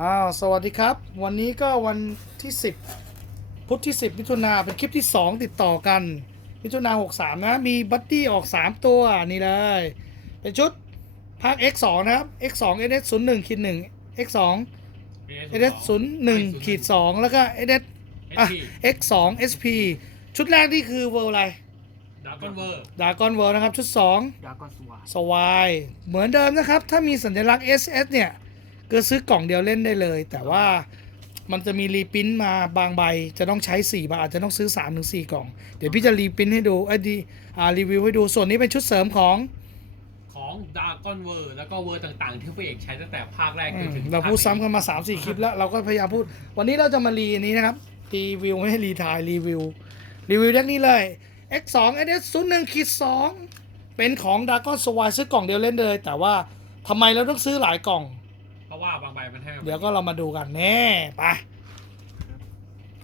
อ้าวสวัสดีครับ วันนี้ก็วันที่ 10 พุธที่ 10 มิถุนาเป็นคลิปที่ 2 ติดต่อกัน มิถุนา63 นะ มีบัตตี้ออก 3 ตัวนี่เลย เป็นชุดภาค X2 นะครับ X2 NS 0 1 ขีด1 X2 NS 0 1 ขีด2แล้วก็ NS อะ X2 SP ชุดแรกนี่คือเวอร์อะไรดากอนเวอร์ดากอนเวิร์นะครับ ชุด2ดรากอนสวาสวายเหมือนเดิมนะครับ ถ้ามีสัญลักษณ์ SS เนี่ย ก็ซื้อกล่องเดียวเล่นได้เลย แต่ว่ามันจะมีรีปรินท์มาบางใบจะต้องใช้4บาทอาจจะต้องซื้อ3-4ถึง4กล่อง เดี๋ยวพี่จะรีปรินท์ให้ดูไอ้ยดีอ่ารีวิวให้ดูส่วนนี้เป็นชุดเสริมของของดากอนเวอร์แล้วก็เวอร์ต่างๆ ที่พระเอกใช้ตั้งแต่ภาคแรกอืจนมถึงเราพูดซ้ำภคกันมา 3-4 คลิปแล้วเราก็พยายามพูด วันนี้เราจะมารีอันนี้นะครับรีวิวไม่ให้รีทายรีวิวรีวิวเรื่องนี้เลย X2 SS 0 1ขีด2เป็นของดากอนสวายซื้อกล่องเดียวเล่นเลย แต่ว่าทำไมเราต้องซื้อหลายกล่องเพ ราะว่าบางใบมันให้มาเดี๋ยวก็เรามาดูกันแน่ไป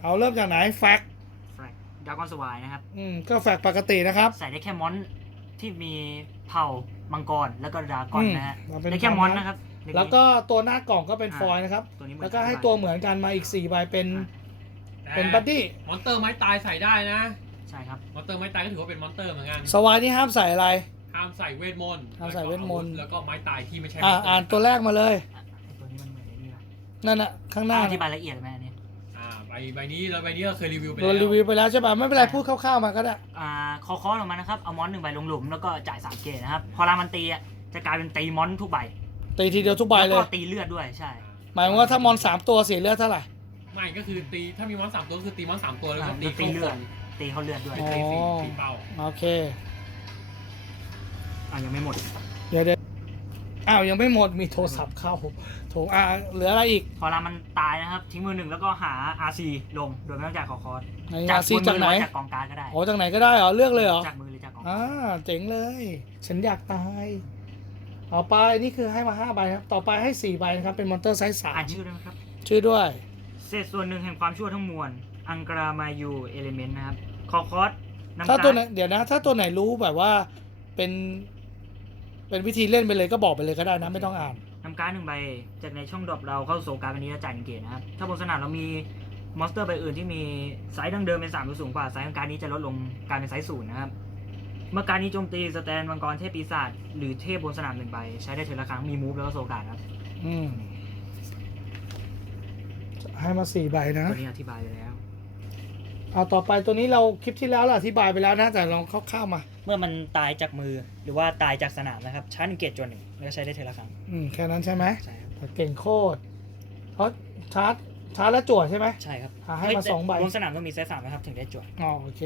เอาเริ่มจากไหนแฟกแฟลกดรากอนสวายนะครับ อืมก็แฟกปกตินะครับ ใส่ได้แค่มอนที่มีเผ่ามังกรแล้วก็ดรากอนนะฮะอืมเราเป็นได้แค่มอนนะครับเด็นี้แล้วก็ตัวหน้ากล่องก็เป็นฟอยล์นะครับตัวนี้เหมือนแล้วก็ให้ตัวเหมือนกันมาอีก4ใบเป็นแต่เป็นบัดดี้มอนเตอร์ไม้ตายใส่ได้นะ ใช่ครับ มอนเตอร์ไม้ตายก็ถือว่าเป็นมอนเตอร์เหมือนกัน สวายนี่ห้ามใส่อะไรห้ามใส่เวทมนต์ห้ามใส่เวทมนต์แล้วก็ไม้ตายที่ไม่ใช่อ่าอ่านตัวแรกมาเลย นั่นน่ะข้างหน้าอธิบายละเอียดไหมอันนี้อ่าใบใบนี้แล้วใบนี้เราเคยรีวิวไปเราแล้วรีวิวไปแล้วใช่ป่ะไม่เป็นไรพูดคร่าวๆมาก็ได้อ่าคอคอลงมานะครับ เอามอนหนึ่งใบลงหลุมแล้วก็จ่ายสามเกตนะครับ พอรามันตีอะจะกลายเป็นตีมอนทุกใบตีทีเดียวทุกใบเลแล้วย ก็ตีเลือดด้วยใช่ หมายความว่าถ้ามอนสามตัวเสียเลือดเท่าไหร่ ไม่ก็คือตีถ้ามีมอนสามตัวก็คือตีมอนสามตัวแล้วก็อ่าตีตีเข้าเลืคอดนตีเขาเลือดด้วยอ๋อตีสี่ตีเป้าโอเค อะยังไม่หมดเดี๋ยวเดี๋ยว อ้าวยังไม่หมดมีโทรศัพท์เข้าโถอ่าเหลืออะไรอีก พอรามันตายนะครับ ทิ้งมือหนึ่งแล้วก็หา RC ลง โดยไม่ต้องจ่ายคอคอร์สไหนจากอาซีบนจากมือไหนรือว่าจากกองการดก็ได้ โอ้จากไหนก็ได้เหรอเลือกเลยเหรอ จากมือหรือจากกองอ่าเจ๋งเลย ฉันอยากตายต่อไปนี่คือให้มาห้าใบครับ ต่อไปให้สี่ใบนะครับ เป็นมอนเตอร์ไซส์สาอ่ามนชื่อได้ไหมครับ ชื่อด้วย เศษส่วนหนึ่งแห่งความชั่วทั้งมวล อังกรามายูเอลิเมนต์นะครับคอคอสน้ำถ้าตาตัวไหนลเดี๋ยวนะ ถ้าตัวไหนรู้แบบว่าเป็น เป็นวิธีเล่นไปเลยก็บอกไปเลยก็ได้นะไม่ต้องอ่านนำการดหนึ่งใบจากในช่องดรอปเราเข้าสู่การดวันนี้แล้วจ่ายหนึ่งเกตนะครับ ถ้าบนสนามเรามีมอนสเตอร์ใบอื่นที่มีไซส์ดั้งเดิมเป็นสามหรือสูงกว่าไซส์ของการดนี้จะลดลงกลารเป็นไซส์ศูนย์นะครับ เมื่อการดนี้โจมตีสแตนมังกรเทพปีศาจหรือเทพบนสนามหนึ่งใบใช้ได้เทีละครั้งมีมูฟแล้วก็โซการดครับอืมให้มาสี่ใบนะตัวนี้อธิบายไปแล้วเอาต่อไปตัวนี้เราคลิปที่แล้วเราอธิบายไปแล้วนะแต่ลองคร่าวๆมา เมื่อมันตายจากมือหรือว่าตายจากสนามนะครับชาร์จหนึ่งเกตจนหนึ่งแล้วก็ใช้ได้เทีละครั้งอืมแค่นั้นใช่ไหมใช่ครับแต่เก่งโคตรเพราะชาร์จชาร์จแล้วจั่วใช่ไหม ใช่ครับอ่าให้มาสองใบบนสนามต้องมีไซส์สามนะครับถึงได้จวดอ๋อโอเค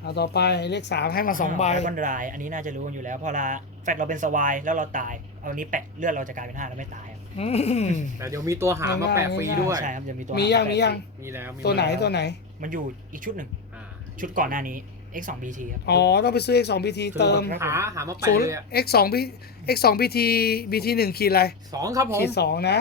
เอาต่อไปเลขสามให้มาสองใบก้อนรายอันนี้น่าจะรู้กันอยู่แล้ว พอเราแฟกเราเป็นสวายแล้วเราตายเอาอันนี้แปะเลือดเราจะกลายเป็นห้าแล้วไม่ตายครับอืม แต่เดี๋ยวมีตัวหามาแปะฟรีด้วย ใช่ครับจะมีตัวมียังแปะมียัง มีแล้วมีตัวไหนแล้วตัวไหน มันอยู่อีกชุดหนึ่งอ่าชุดก่อนหน้านี้ X2 BT ครับ อ๋อ ต้องไปซื้อ X2 BT เติม หาหามาแปะศูนย์ เลยอะ X2 B X2 BT BT หนึ่งขีดอะไร สองครับผม ขีดสองนะ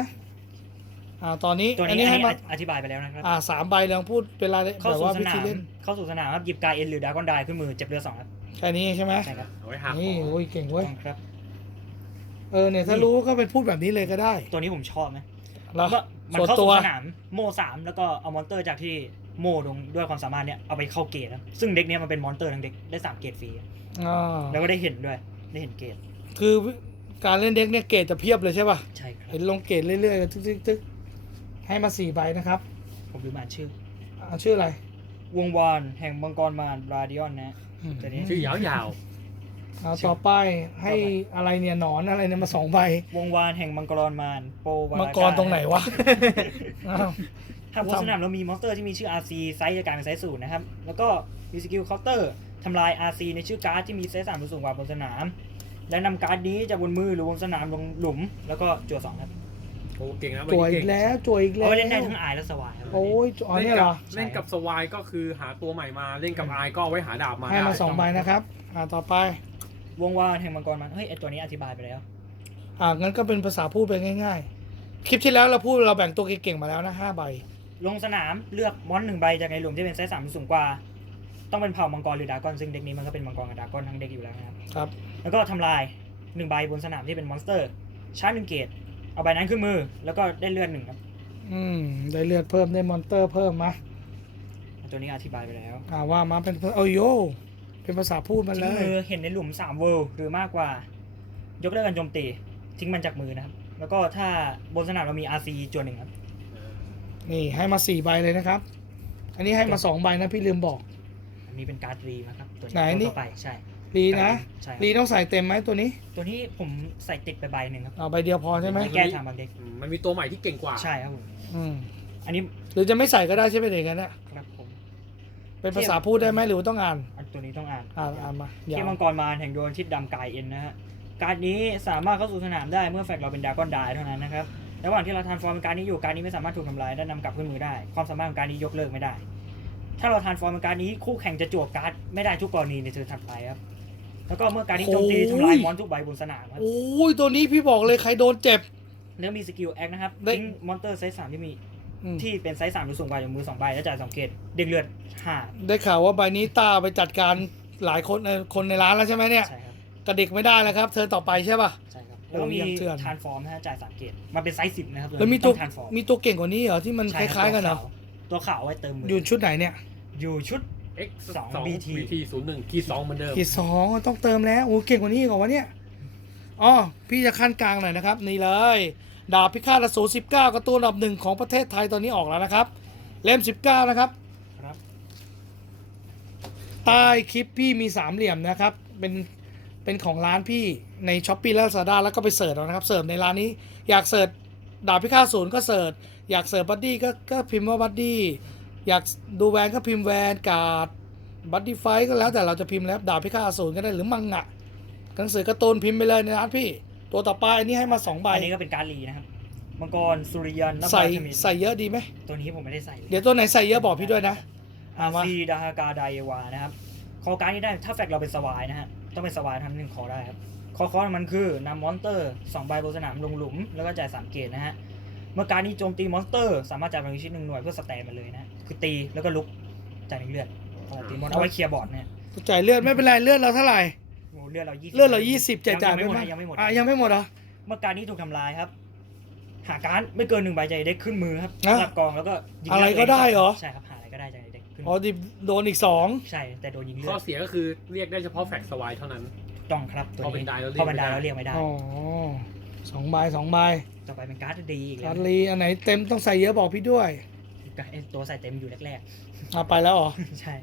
อ่า ตอนนี้ตัวอันนี้นี้อันให้นี้มา อธิบายไปแล้วนะครับ อ่าสามใบลองพูดเป็นรายละเข้าแบบสู่ว่าสวินาธีมเล่น เข้าสู่สนามครับหยิบกายเอ็นหรือดากอนไดขึ้นมือเจ็บเลือดสองครับแค่นี้ใช่ไหม ใช่ครับเอาไว้หาขนี่องโอ้ยเก่งเว้ย ต้องครับ เออเนี่ย ถ้ารู้ก็เป็นพูดแบบนี้เลยก็ได้ตัวนี้ผมชอบนะแล้วเมื่อมันส่วนเข้าตัสู่ว สนามโมสามแล้วก็เอามอนเตอร์จากที่ โมลงด้วยความสามารถเนี่ยเอาไปเข้าเกตครับซึ่งเด็กเนี้ยมันเป็นมอนเตอร์ทั้งเด็กได้สามเกตฟรีอ่าแล้วก็ได้เห็นด้วยได้เห็นเกตคือการเล่นเด็กเนี่ยเกรดจะเพียบเลยใช่ป่ะใช่ครับเห็นลงเกรดเรื่อยๆทึกๆๆให้มาสี่ใบนะครับ ผมลืมอ่านชื่ออ่าชื่ออะไร วงวานแห่งมังกรมารราดิออนนะแต่นี่ชื่อยาวเอาต่อไปให้อะไรเนี่ยหนอนอะไรเนี่ยมาสองใบวงวานแห่งมังกรมารโปวามังกรตรงไหนวะ อ้าวถ้าบนสนามเรามีมอนสเตอร์ที่มีชื่อ RC ไซส์จะกลายเป็นไซส์ศูนย์นะครับ แล้วก็มีสกิลเคาน์เตอร์ทำลาย RC ในชื่อการ์ดที่มีไซส์สามหรือสูงกว่าบนสนาม และนำการ์ดนี้จากบนมือหรือบนสนามลงหลุม แล้วก็จั่วสองครับๆโอ้เก่งนะจั่ววันอีนี้กเก่งแล้วจั่วอีกแล้เอาวไว้เล่นได้ทั้งอายและสวายครับโอ้ยอ๋อเล่เนี่ยนเหรกัอบเล่นกับสวายก็คือหาตัวใหม่มาเล่นกับไอก็เอาไว้หาดาบมาให้มาได้สองใบนะครับอ่าต่อไปวงวานแห่งมังกรมารเฮ้ยไอตัวนี้อธิบายไปแล้ว อ่างั้นก็เป็นภาษาพูดไปง่าย ๆ คลิปที่แล้วเราพูดเราแบ่งตัวเก่งๆมาแล้วนะห้าใบ ลงสนามเลือกมอนหนึ่งใบจากในหลุมที่เป็นไซส์สามหรือสูงกว่า ต้องเป็นเผ่ามังกรหรือดราก้อนซึ่งเด็กนี้มันก็เป็นมังกรกับดราก้อนทั้งเด็กอยู่แล้วนะครับ ครับ แล้วก็ทำลายหนึ่งใบบนสนามที่เป็นมอนสเตอร์ชาร์จหนึ่งเกตเอาใบนั้นขึ้นมือ แล้วก็ได้เลือดหนึ่งครับอืมได้เลือดเพิ่มได้มอนเตอร์เพิ่มมาตัวนี้อธิบายไปแล้วอ่าว่ามาเป็นโอ้ยโย เป็นภาษาพูดมาเลทิ้งยมือเห็นในหลุม3เวิลด์หรือมากกว่า ยกเลิกการโจมตีทิ้งมันจากมือนะครับ แล้วก็ถ้าบนสนามเรามี RC จวนหนึ่งครับ นี่ให้มาสี่ใบเลยนะครับ อันนี้ให้มาสองใบนะพี่ลืมบอก อันนี้เป็นการ์ดรีนะครับตัวไหนนี่ ตัวต่อไปใช่รีนะใช่ครับรีต้องใส่เต็มไหมตัวนี้ตัวนี้ผมใส่ติดไปใบหนึ่งครับเอาใบเดียวพอใช่ไหมแก้ทางบางเด็กอืมมันมีตัวใหม่ที่เก่งกว่า ใช่ครับผมอืมอันนี้หรือจะไม่ใส่ก็ได้ใช่ไหมเด็กกันเนี่ยครับผมเป็นภาษาพูดได้ไหมหรือว่าต้องอ่านอันตัวนี้ต้องอ่าน อ่านอ่านมาเทียายวมังกรมารแห่งดวงอาทิตย์ดำกายเอ็นนะฮะ การดนี้สามารถเข้าสู่สนามได้เมื่อแฟกเราเป็นดากอนไดเท่านั้นนะครับ ระหว่างที่เราทานฟอร์มเป็นการดนี้อยู่การดนี้ไม่สามารถถูกทำลายและนำกลับขึ้นมือได้ ความสามารถของการดนี้ยกเลิกไม่ได้ ถ้าเราทานฟอร์มเป็นการดนี้คู่แข่งจะจวบการ์ดไม่ได้ทุกกรณีในเทิร์นถัดไปครับแล้วก็เมื่อการดนี้โจมตีทำลายมอนทุกใบบนสนามครับโอ้ยตัวนี้พี่บอกเลยใครโดนเจ็บแล้วมีสกิลแอคนะครับได้ทิ้งมอนเตอร์ไซส์สามที่มีอืมที่เป็นไซส์สามหรือสูงกว่าจากมือสองใบแล้วจ่ายสองเกตเด็กเลือดห้าได้ข่าวว่าใบนี้ตาไปจัดการหลายคนเอ่อคนในร้านแล้วใช่ไหมเนี่ยใช่ครับกระดิกไม่ได้แล้วครับ เธอต่อไปใช่ป่ะใช่ครับ แล้วก็มีโอ้ยังเถื่อนทานฟอร์มนะฮะจ่ายสามเกตมันเป็นไซส์สิบนะครับแล้วมีตัวทานฟอร์มมีตัวเก่งกว่านี้เหรอที่มันคใช่รับล้ายๆกันเหรอตัวขาวเอาไว้เติมมืออยู่ชุดไหนเนี่ย อยู่ชุด X สอง2 BT BT ศูนย์หนึ่งขีดสองเหมือนเดิมขีดสองต้องเติมแล้วโอ้เก่งกว่านี้อีกเหรอวะเนี่ยอ๋อพี่จะขั้นกลางหน่อยนะครับ นี่เลย ดาบพิฆาตอสูร19การ์ตูนอันดับหนึ่งของประเทศไทยตอนนี้ออกแล้วนะครับ เล่ม19นะครับครับใต้คลิปพี่มีสามเหลี่ยมนะครับ เป็น เป็นของร้านพี่ในช้อปปี้และ Lazada แล้วก็ไปเสิร์ชเอานะครับเสิร์ชในร้านนี้อยากเสิร์ชดาบพิฆาตศูนย์ก็เสิร์ชอยากเสิร์ชบัดดี้ก็ก็พิมพ์ว่าบัดดี้อยากดูแวนก็พิมพ์แวนการ์ดบัดดี้ไฟก็แล้วแต่เราจะพิมพ์แล้วดาบพิฆาตศูนย์ก็ได้หรือมังงะหนังสือการ์ตูนพิมพ์ไปเลยในร้านพี่ ตัวต่อไปอันนี้ให้มาสองใบอันนี้ก็เป็นการลีนะครับมังกรสุริยันนับใส่วาชมินใส่เยอะดีไหมตัวนี้ผมไม่ได้ใส่เลยเดี๋ยวตัวไหนใส่เยอะบอกพี่ด้วยนะอาเอามาซีดาฮากาไดวานะครับ คอการดนี้ได้ถ้าแฟกเราเป็นสวายนะฮะ ต้องเป็นสวายทำหนึ่งคอได้ครับคอคอมันคือนำมอนเตอร์สองใบบนสนามลงหลุม แล้วก็จ่ายสามเกตนะฮะเมื่อการนี้โจมตีมอนสเตอร์ สามารถจ่ายพลังชีวิตหนึ่งหน่วยเพื่อสแตนมันเลยนะฮะคือตีแล้วก็ลุกจ่ายหนึ่งเลือดปกติมอนเอาไว้เคลียร์บอร์ดเนี่ยจ่ายเลือดไม่เป็นไรเลือดเราเท่าไหร่โอ้เลือดเรายี่สิบเลือดเรายี่สิบจ่ายจ่ายยังไปไม่หมดมั้นะยังไม่หมดอะยังไม่หมดเหรอเมื่อการนี้ถูกทำลายครับ หาการดไม่เกินหนึ่งใบจากเด็กขึ้นมือครับนะสลับกองแล้วก็ยิงอะไรก็ได้เหรอใช่ครับหา อะไรก็ได้จากเด็กขึ้นอ๋อดิโดนอีกสองใช่แต่โดนยิงเลืข้ออดเสียก็คือเรียกได้เฉพาะแฟกสวายเท่านั้นถูกต้องครับตัวพอเป็นนี้ได้แล้วเรียพกอเป็นได้ไม่ได้แล้วเรียกไม่ได้ อ๋อสองใบสองใบต่อไปเป็นการ์ดดีอีกแล้กาวรลีอันไหนเต็มต้องใส่เยอะบอกพี่ด้วยไอ้ตัวใส่เต็มอยู่แรกเอาไปแล้วเหรอ ๆ ใช่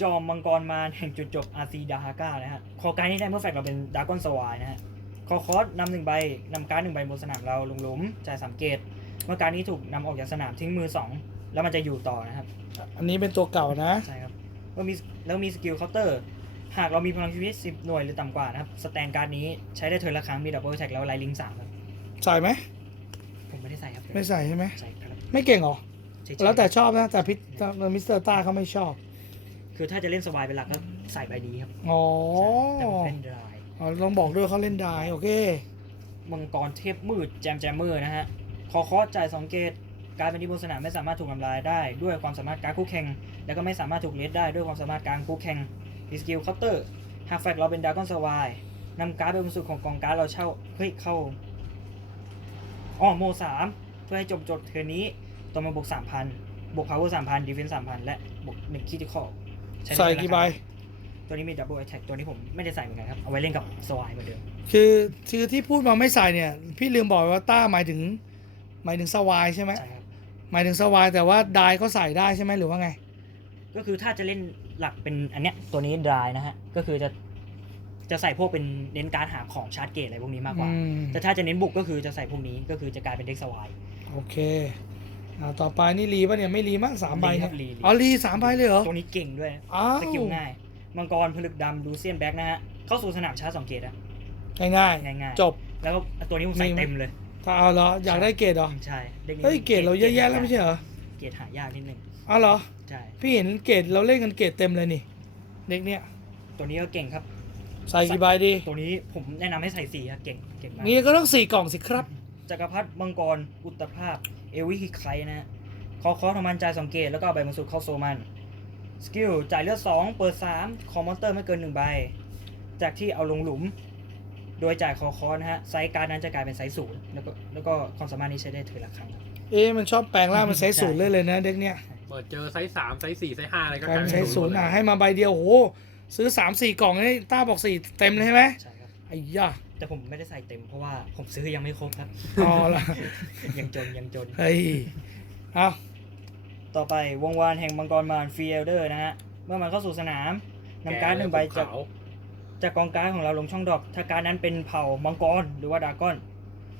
จอมมังกรมารแห่งจุดจบอาซีดาฮาก้านะฮะคอการดนี้ได้เมื่อแฟกเราเป็นดากอนสวายนะฮะคอคอสนำหนึ่งใบนำการ์ดหนึ่งใบบนสนามเราลงหลุมจ่ายสามเกตเมื่อการดนี้ถูกนำออกจากสนามทิ้งมือสอง แล้วมันจะอยู่ต่อนะครับอันนี้เป็นตัวเก่านะใช่ครับแล้วมีแล้วมีสกิลเคาน์เตอร์หากเรามีพลังชีวิต10 หน่วยหรือต่ำกว่านะครับสแตนการ์ดนี้ใช้ได้เทิร์นละครั้งมีดับเบิลแท็กแล้วไลลิงสามครับใส่ไหมผมไม่ได้ใส่ครับไม่ใส่ใช่ไหมใช่ครับไม่เก่งเหรอเฉยๆแล้วแต่ชอบนะแต่พิมิสเตอร์ต้าเขาไม่ชอบ คือถ้าจะเล่นสวายเป็นหลักก็ใส่ใบนี้ครับอ๋อใช่แต่ผมเล่นดรายอ๋อลองบอกด้วยเขาเล่นได้โอเคมังกรเทพมืดแจมแจมเมอร์นะฮะคอคอสจ่ายสองเกต การเป็นที่บนสนามไม่สามารถถูกทำลายได้ด้วยความสามารถการดคู่แข่ง แล้วก็ไม่สามารถถูกเลสได้ด้วยความสามารถการคู่แข่งมีสกิลเคาน์เตอร์ หากแฟกเราเป็นดากอนสวายนำการ์ดไปบนสุดของกองการ์ดเราเช่า เฮ้ย เข้าอ๋อโมสามเพื่อให้จบจบเทอร์นนี้ต้องมาบวกสามพันบวกพาวเวอร์สามพันดีเฟนส์สามพันและบวกหนึ่งคิดที่ข้อใส่กี่ใบตัวนี้มีดับเบิลแท็กตัวนี้ผมไม่ได้ใส่เหมือนกันครับ เอาไว้เล่นกับสวายเหมือนเดิมคือคือที่พูดมาไม่ใส่เนี่ย พี่ลืมบอกว่าต้าหมายถึง หมายถึงสวายใช่ไหมใช่ครับ หมายถึงสวายแต่ว่าดายก็ใส่ได้ใช่ไหมหรือว่าไง ก็คือถ้าจะเล่นหลักเป็นอันเนี้ยตัวนี้ดรายนะฮะ ก็คือจะจะใส่พวกเป็นเน้นการหาของชาร์จเกตอะไรพวกนี้มากกว่า อืม แต่ถ้าจะเน้นบุกก็คือจะใส่พวกนี้ก็คือจะกลายเป็นเด็กสวาย โอเคอ่าต่อไปนี่รีป่ะเนี่ยไม่รีมั้งสามใบรีคเนี่รัยบรีรี อ๋อรีสามใบเลยเหรอตัวนี้เก่งด้วย อ้าวสกิลง่าย มังกรผลึกดำดูเซียนแบ็กนะฮะ เข้าสู่สนามชาร์จสองเกตอะง่ายง่ายๆง่ายๆจบ แล้วก็ตัวนี้ผมใส่มีไหม เต็มเลย ถ้าเอาเหรออยากได้เกรดเหรอใช่ด็นี้เฮ้ยเกรดเราเยอะแยะแล้วไม่ใช่เหรอเกรดหายากนิดนึงอ้าวเหรอใช่พี่เห็นเกรดเราเล่นกันเกรดเต็มเลยนี่เด็กเนี่ยตัวนี้ก็เก่งครับ ใส่กี่ใบดี ตัวนี้ผมแนะนำให้ใส่สีครับเก่งเก่งมากนี่ก็ต้องสี่กล่องสิครับจักรพรรดิมังกรอุตภาพ เอวิฮิไคนะฮะคอคอทำมันจ่ายสองเกตแล้วก็เอาใบมันสุดเข้าโซมันสกิลจ่ายเลือด2เปิด 3 คอมมอนเตอร์ไม่เกิน 1 ใบ จากที่เอาลงหลุม โดยจ่ายคอคอนะฮะไซส์การดนั้นจะกลายเป็นไซส์ศูนย์แล้วก็แล้วก็ความสามารถนี้ใช้ได้ถือละครั้งครับ เอ๊ะมันชอบแปลงร่างเป็นไซส์ศูนย์เลยเลยนะเด็กเนี้ยเปิดเจอไซส์สามไซส์สี่ไซส์ห้าอะไรก็กลายเป็นไซส์ศูนย์อะหมดเลให้มาใบเดียวโอ้โหซื้อสามสี่กล่องนี่ต้าบอกสี่เต็มเลยใช่ไหมใช่ครับ ไอ้ยาแต่ผมไม่ได้ใส่เต็มเพราะว่าผมซื้อยังไม่ครบครับ อ๋อละยังจนยังจน เฮ้ยเอาต่อไปวงวานแห่งมังกรมารฟรีเอลเดอร์นะฮะ เมื่อมันเข้าสู่สนามนำการ์ดหนึ่งใบจากขาว จากกองการ์ดของเราลงช่องดรอปถ้าการ์ดนั้นเป็นเผ่ามังกรหรือว่าดราก้อน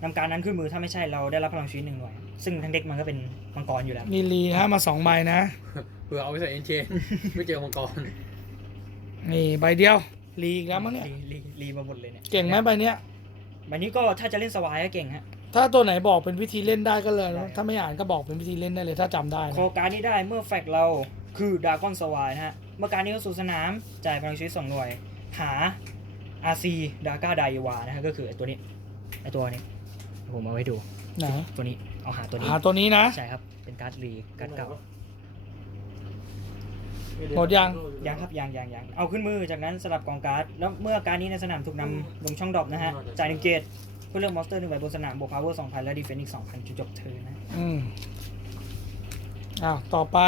นำการ์ดนั้นขึ้นมือถ้าไม่ใช่เราได้รับพลังชีวิตหนึ่งหน่วย ซึ่งทั้งเด็กมันก็เป็นมังกรอยู่แล้ว มีรีนะมาสองใบนะ เผื่อเอาไปใส่เอ็นเชนไม่เจอมังกร นี่ใบเดียวรีอีกแล้วมั้งเนี่ยรีรีรีมาหมดเลยเนี่ย เก่งไหมใบเนี้ยใบนี้ก็ถ้าจะเล่นสวายก็เก่งฮะ ถ้าตัวไหนบอกเป็นวิธีเล่นได้ก็เลยได้ถ้าไม่อ่านก็บอกเป็นวิธีเล่นได้เลย ถ้าจำได้คอนะการ์ดนี้ได้เมื่อแฟกเราคือดากอนสวายนะฮะ เมื่อการนี้เข้าสู่สนามจ่ายพลังชีวิตสองหน่วย หา RC ดาก้าไดวานะฮะก็คือไอตัวนี้ไอตัวนี้ผมเอาไว้ดูไหนตัวนี้เอาหาตัวนี้ หาตัวนี้นะ ใช่ครับ เป็นการ์ดรีการ์ดเก่าหมดยัง ยังครับยังยังยังเอาขึ้นมือจากนั้นสลับกองการ์ด แล้วเมื่อการดนี้ในสนามถูกนำลงช่องดรอปนะฮะ จ่ายหนึ่งเกตเพื่อเลือกมอนสเตอร์หนึ่งใบบนสนามบวกพาวเวอร์สองพันและดีเฟนซ์อีกสองพันจุดจบเทิร์นนะ อืมอ้าวต่อไป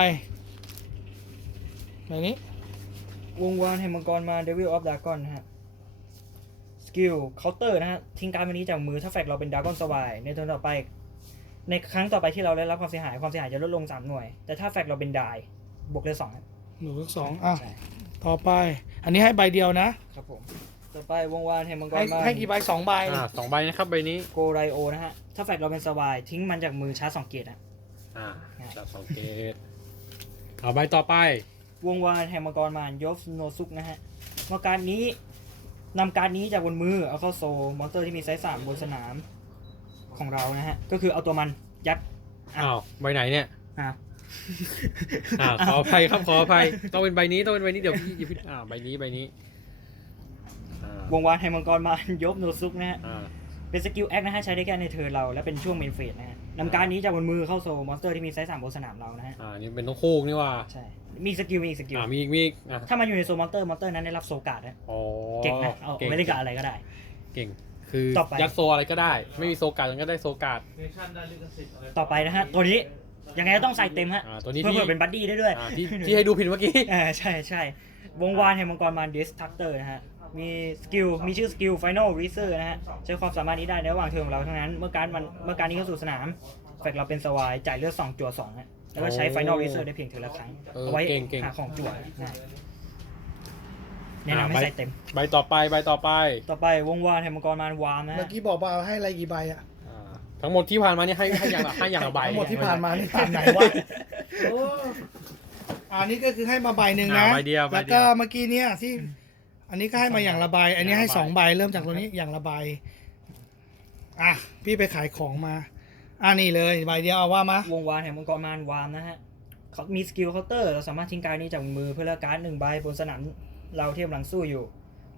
ใบนี้ วงวานแห่งมังกรมา Devil of Dragon นะฮะ สกิลเคาน์เตอร์นะฮะ ทิ้งการ์ดวันนี้จากมือถ้าแฟกเราเป็นดากอนสวายในตัวต่อไป ในครั้งต่อไปที่เราได้รับความเสียหายความเสียหายจะลดลง 3 หน่วย แต่ถ้าแฟกเราเป็นไดบวกเลยสองครับหนูทั้งสองอะใช่ต่อไป อันนี้ให้ใบเดียวนะ ครับผม ต่อไปวงวานแห่งมังกรให้มาให้กี่ใบสองใบ อ่าสองใบนะครับใบนี้ โกไรโอนะฮะ ถ้าแฟกเราเป็นสวายทิ้งมันจากมือชาร์จสองเกตอะอ่าจับสองเกตเอาใบต่อไป วงวานแห่งมังกรมารยฟโนซุกนะฮะเมื่อการนี้นำการนี้จากบนมือเอาเข้าโซมอนสเตอร์ที่มีไซส์สามบนสนามของเรานะฮะ ก็คือเอาตัวมันยัดอะอ้าวใบไหนเนี่ยอะอ่าขออภัยครับขออภัยต้องเป็นใบนี้ต้องเป็นใบนี้เดี๋ยวพี่เดี๋ยวพี่อ่าใบนี้ใบนี้อ่าวงวานแห่งมังกรมารยฟโนซุกนะฮะอ่าเป็นสกิลแอคนะฮะใช้ได้แค่ในเทิร์นเราและเป็นช่วงเมนเฟสนะฮะ นำการนี้จากบนมือเข้าโซมอนสเตอร์ที่มีไซส์สามบนสนามเรานะฮะ อ่านี่เป็นต้องคู่นี่ว่าใช่ มีสกิลมีอีกสกิล อ่ามีอีกมีอีกอะถ้ามันอยู่ในโซมอนสเตอร์มอนสเตอร์นั้นได้รับโซการ์ดนะอ๋อเก่งนะเอาเอาไม่ได้กับอะไรก็ได้ เก่ง คือต่อไป ยัดโซอะไรก็ได้ ไม่มีโซการ์ดมันก็ได้โซการ์ดต่อไปนะฮะตัวนี้ ยังไงก็ต้องใส่เต็มฮะอ่าตัวนี้เพื่อที่เผื่อเป็นบัดดี้ได้ด้วยอ่าที่ที่ให้ดูผิดเมื่อกี้ อ่าใช่ใช่วงวานแห่งมังกรมารดิสทักเตอร์นะฮะ มีสกิล มีชื่อสกิล Final r e s e r นะฮะ ใช้ความสามารถนี้ได้ในระหว่างเทิร์นของเราทั้งนั้น เมื่อการมันเมื่อการนี้เข้าสู่สนาม แฟกเราเป็นสวาย จ่ายเลือด2จั่ว2ฮะ แล้วก็ใช้ Final r e s e r ได้เพียงเทอละครั้ง เออเอาไว้เก่งเก่ง หาของจั่วนะแนะนำให้อ่าใบใส่เต็ม ใบต่อไปใบต่อไปต่อไปวงวานแห่งมังกรมารวามนะเมื่ฮะอกี้บอกว่าเอาให้อะไรกี่ใบอะอ่าทั้งหมดที่ผ่านมาเนี่ยให้ให้อย่างละให้อย่างละใบทั้งหมดที่ผ่านมานี่ผ่านไหนวะโอ้อันนี้ก็คือให้มาใบหนึ่งนะ อ่าใบเดียวใบแล้วเดีก็ยวเมื่อกี้เนี่ยที่ อันนี้ก็ให้มาอย่างละใบอันนี้ให้สองใบเริ่มจากตัวนี้อย่างละใบอะพี่ไปขายของมาอ่านี่เลยใบเดียวเอาว่ามาวงวานแห่งมังกรมารวามนะฮะเขามีสกิลเคาน์เตอร์เราสามารถทิ้งการดนี้จากมือเพื่อเลือกการ์ดหนึ่งใบบนสนามเราที่กำลังสู้อยู่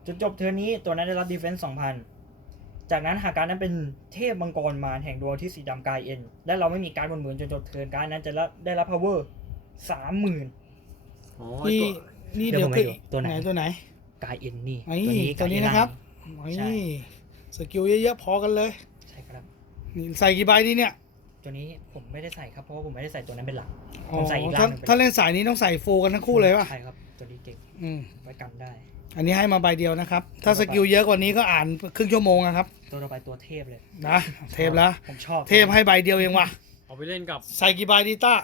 จนจบเทอร์นนี้ตัวนั้นได้รับดีเฟนซ์2,000จากนั้นหากการดนั้นเป็นเทพมังกรมารแห่งดวงที่สีดำกายเอ็นและเราไม่มีการดบนมือจนจบเทิร์นการดนั้นจะได้รับ power สามหมื่นอ๋อนี่ตัวนี่เดี๋เดี๋ยยววผมให้คือดูตัวไหนตัวไหน กายเอ็นนี่ไอ้ตัวนี้นะครับไอ้ใช่สกิลเยอะๆพอกันเลย ใช่ครับนี่ใส่กี่ใบดีเนี่ยตัวนี้ผมไม่ได้ใส่ครับเพราะว่าผมไม่ได้ใส่ตัวนั้นเป็นหลักอ๋อผมใส่อีกถ้าร่างหนึ่งเป็นถ้าเล่นสายนี้ต้องใส่ฟูลกันทั้งคู่เลยป่ะใช่ครับตัวนี้เก่งอืมไว้กันได้ อันนี้ให้มาใบเดียวนะครับ ถ้าสกิลเยอะกว่านี้ก็อ่านครึ่งชั่วโมงอะครับ ตัวต่อไปตัวเทพเลยนะเทพแล้วผมชอบเทพให้ใบเดียวเองว่ะเอาไปเล่นกับ ใส่กี่ใบดีต้า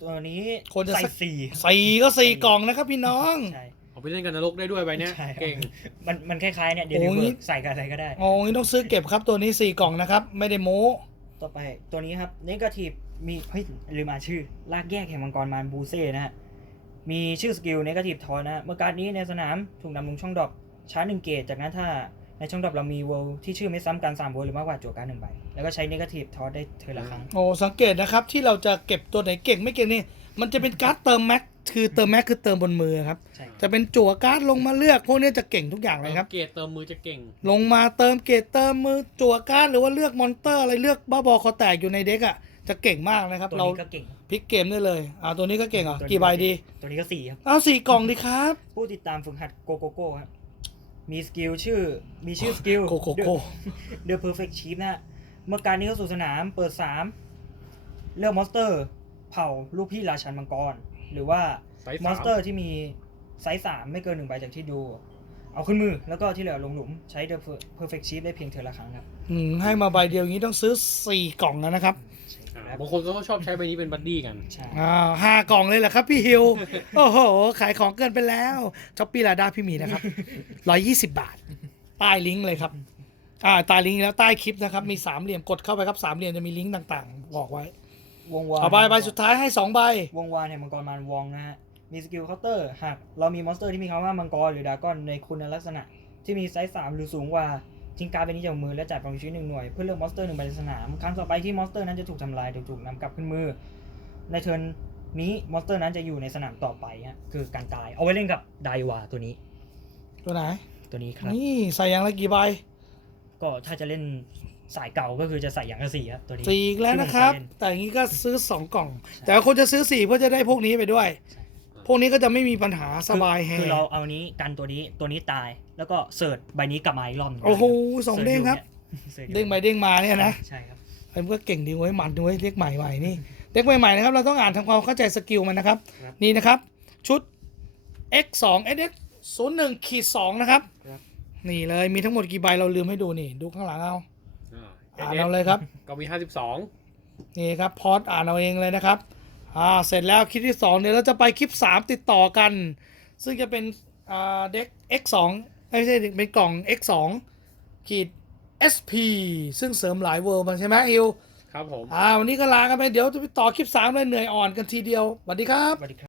ตัวนี้คนจะใส่สักสี่สี่ก็สี่กล่องนะครับพี่น้องใช่ เอาไปเล่นกับนรกได้ด้วยใบเนี้ยใช่ครับเก่ง มันมันคล้ายๆเนี่ยเดี๋ยวโอ้นี้ยใส่กับอะไรก็ได้โอ้ยต้องซื้อเก็บครับตัวนี้สี่กล่องนะครับ ไม่ได้โม้ต่อไปตัวนี้ครับน a ก a ทีฟมีเฮ้ยลืมอ่านชื่อ ลากแยกแห่งมังกรมารบูเซ่นะฮะ มีชื่อสกิลน a ก a ทีฟทอนนะฮะเมื่อการดนี้ในสนามถูกนำลงช่องดรอปชาร์จหนึ่งเกตจากนั้นถ้าในช่องดรอปเรามีเวลที่ชื่อไม่ซ้ำกัน3เวลหรือมากกว่าจั่วการดหนึ่งใบ แล้วก็ใช้น a ก a ทีฟทอนได้เทอละครั้ง โอ้สังเกตนะครับที่เราจะเก็บตัวไหนเก่งไม่เก่งนี่ มันจะเป็นการ์ดเติมแม็กคือเติมแม็กคือเติมบนมือครับ ใช่จะเป็นจั่วการ์ดลงมาเลือกพวกนี้จะเก่งทุกอย่างเลยครับ เกรดเติมมือจะเก่ง ลงมาเติมเกตเติมมือจั่วการ์ดหรือว่าเลือกมอนเตอร์อะไรเลือกบ้าบอคอแตกอยู่ในเด็กอะจะเก่งมากนะครับ ตัวเรานี้ก็เก่งพลิกเกมได้เลยอ่าตัวนี้ก็เก่งเหรอตัวนี้กี่ใบดีตัวนี้ก็สี่ครับ เอาสี่กล่องดีครับ ผู้ติดตามฝึกหัดโกโกโก้ครับ มีสกิลชื่อ มีชื่อสกิล โกโกโก้ The Perfect Chief นะฮะเมื่อการนี้เข้าสู่สนามเปิด 3 เลือกมอนสเตอร์ เผ่าลูกพี่ราชันมังกร หรือว่าไซส์มอสานมสเตอร์ที่มีไซส์สามไม่เกินหนึ่งใบจากที่ดู เอาขึ้นมือแล้วก็ที่เหลือลงหลุมใช้ The Perfect Shift ได้เพียงเทอละครั้งครับอืมให้มาใบเดียวอย่างนี้ต้องซื้อสี่กล่องนะครับอ่าบางคนก็ชอบใช้ใบนี้เป็นบัดดี้กันใช่อ้าวห้ากล่องเลยเหรอครับพี่ฮิว โอ้โห ขายของเกินไปแล้วช้อปปี้ลาด้าพี่หมีนะครับร้อยยี่สิบบาทใต้ลิงก์เลยครับอ่าใต้ลิงก์แล้วใต้คลิปนะครับ มีสามเหลี่ยมกดเข้าไปครับสามเหลี่ยมจะมีลิงก์ต่างๆ บอกไว้ วงวานเอาใบใบสุดท้ายให้สองใบ วงวานเนี่ยมังกรมารวองนะฮะ มีสกิลเคาน์เตอร์หากเรามีมอนสเตอร์ที่มีคำว่ามังกรหรือดราก้อนในคุณลักษณะ ที่มีไซส์สามหรือสูงกว่าทิ้งการ์ดใบนี้จากมือและจ่ายพลังชีวิตหนึ่งหน่วยเพื่อเลือกมอนสเตอร์หนึ่งใบในสนาม ครั้งต่อไปที่มอนสเตอร์นั้นจะถูกทำลายถูกถูกนำกลับขึ้นมือ ในเทิร์นนี้มอนสเตอร์นั้นจะอยู่ในสนามต่อไปฮะคือการตายเอาไว้เล่นกับไดวาตัวนี้ ตัวไหน ตัวนี้ครับนี่ใส่อย่างละกี่ใบก็ถ้าจะเล่น สายเก่าก็คือจะใส่อย่างละสี่ครับตัวนี้ สี่อีกแล้วนะครับ แต่อย่างนี้ก็ซื้อสองกล่อง แต่ว่าคนจะซื้อสี่เพื่อจะได้พวกนี้ไปด้วย พวกนี้ก็จะไม่มีปัญหาสบายแฮคือเราเอานี้กันตัวนี้ตัวนี้ตาย แล้วก็เสิร์ชใบนี้กลับมาอีกรอบหนึ่งโอ้โหสองเด้งครับ สิร์ชอยู่เด้งไปเด้งมาเนี่ยนะใช่ครับ ไอ้มันก็เก่งดีเว้ยมันดีเว้ยเด็กใหม่ๆนี่เด็กใหม่ๆนะครับเราต้องอ่านทำความเข้าใจสกิลมันนะครับ ครับ นี่นะครับ ชุด x 2 s x 0 1ขีด2นะครับครับนี่เลยมีทั้งหมดกี่ใบเราลืมให้ดูนี่ ดูข้างหลังเอา อ่าอ่านเอาเลยครับ ก็มีห้าสิบสองนี่ครับพอดอ่านเอาเองเลยนะครับอ่าเสร็จแล้วคลิปที่ 2 เดี๋ยวเราจะไปคลิป 3 ติดต่อกัน ซึ่งจะเป็นอ่าเด็ก x 2 ไม่ใช่เป็นกล่อง x 2 ขีด sp ซึ่งเสริมหลายเวอร์มันใช่ไหมฮิวครับผม อ่าวันนี้ก็ลากันไปเดี๋ยวจะไปต่อคลิป 3 เลยเหนื่อยอ่อนกันทีเดียวสวัสดีครับ สวัสดีครับ